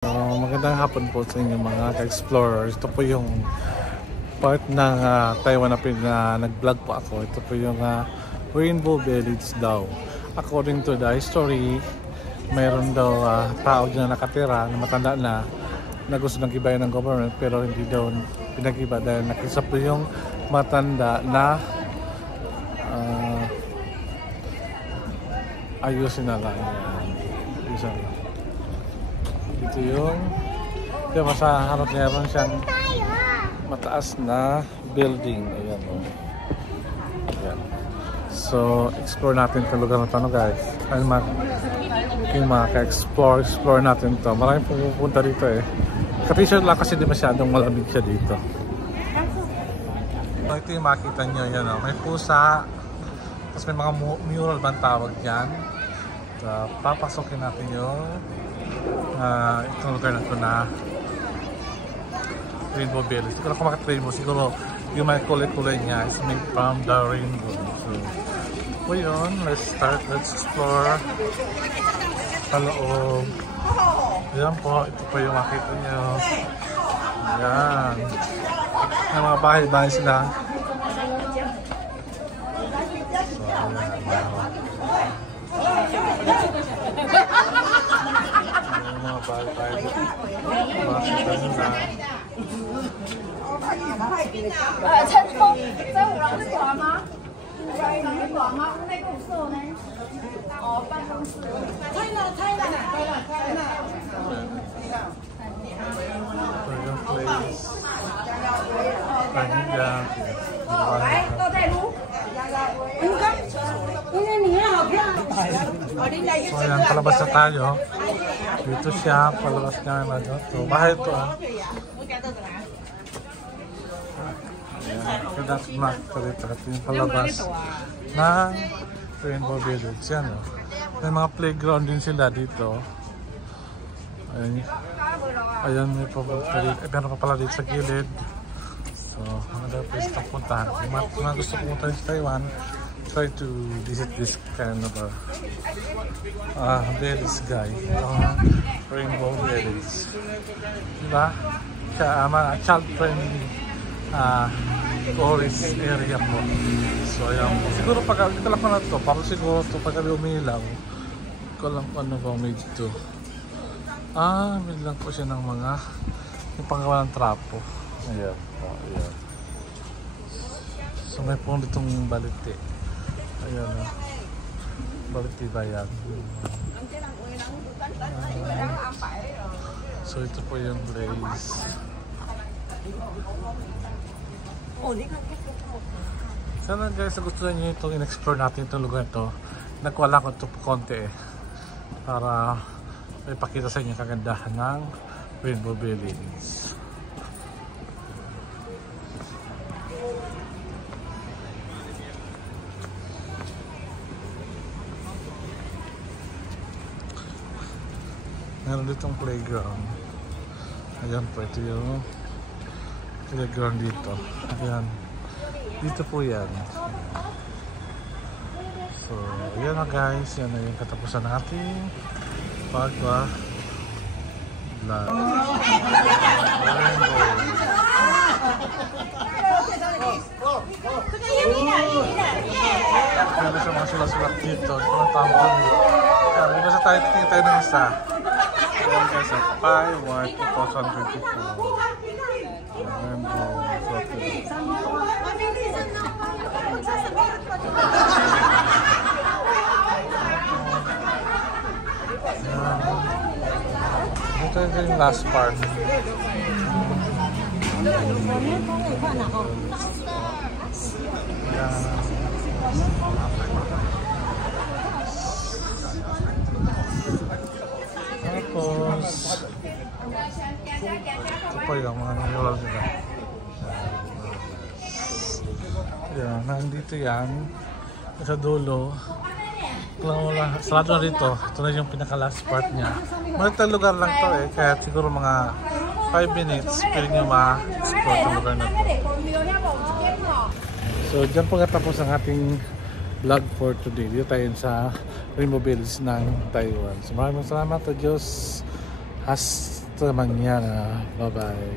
Magandang hapon po sa inyo mga ka-explorers. Ito po yung part ng Taiwan na nag-vlog po ako. Ito po yung Rainbow Village daw. According to the history, mayroon daw tao dyan na nakatira na matanda na gusto nang gibayan ng government pero hindi daw pinag-iba dahil nakisa po yung matanda na ayusin na lang. Ayusin na. Ito yung sa harap meron siyang mataas na building. Ayan o. Ayan. So, explore natin itong lugar na ito, guys. Yung mga ka-explore natin ito. Maraming pupunta dito eh. Ka-t-shirt lang kasi di masyadong malamig siya dito. So, ito yung makita nyo. Yan o. May pusa. Tapos may mga mural bang tawag yan. So, papasokin natin yung itong lugar na ito na Rainbow Village. Siguro kung makita-rainbow, siguro yung may kulay-kulay niya is made from the rainbow. So yun, let's explore paloob. Ayan po, ito po yung makita nyo. Ayan, may mga bahay-bahay sila. So ayan, palabas na tayo. Dito siya, palabas niya na dito. Bahay ito ah. Ayan, kaya ito yung palabas ng Rainbow Village. Yan oh. May mga playground din sila dito. Ayan, may pa pala dito sa gilid. So, another place na puntahan. Kung mga gusto pumunta sa Taiwan, try to visit this kind of village guy. Rainbow Village. Diba? Child-friendly tourist area po. So, ayan po. Siguro pag dito lang pa na ito, parang siguro ito pag umilaw, ko lang po ano bang made ito. May lang po siya ng mga yung panggawa ng trapo. Ayan po. Ayan. So, may po ditong balite. Ayan o. Balite ba yan? So, ito po yung place. Sana guys, gusto niyo itong in-explore natin itong lugar ito. Nagwala ko ito po konti eh. Para ipakita sa inyo kagandahan ng Rainbow Village. Meron ditong playground. Ayan po, ito yung playground dito. Ayan. Dito po yan. So, ayan na guys. Yan na yung katapusan natin pag-vlog. Meron siya mga sulat-sulat dito. Ang tawag kami. Kaya basta tayo tingin tayo ng isa. Ayan guys, Pai War 2024. Ito yung last part. Tapos ito pa yung mga mural nila. Yan, nandito yan sa dulo. Sarado na dito. Ito na yung pinaka last part niya. Malitang lugar lang to eh, kaya siguro mga 5 minutes pwede nyo ma-explore itong lugar na to. So dyan po natapos ang ating vlog for today. Dito tayo sa Rainbow Village ng Taiwan. So maraming salamat. Diyos has hasta mañana. Bye-bye.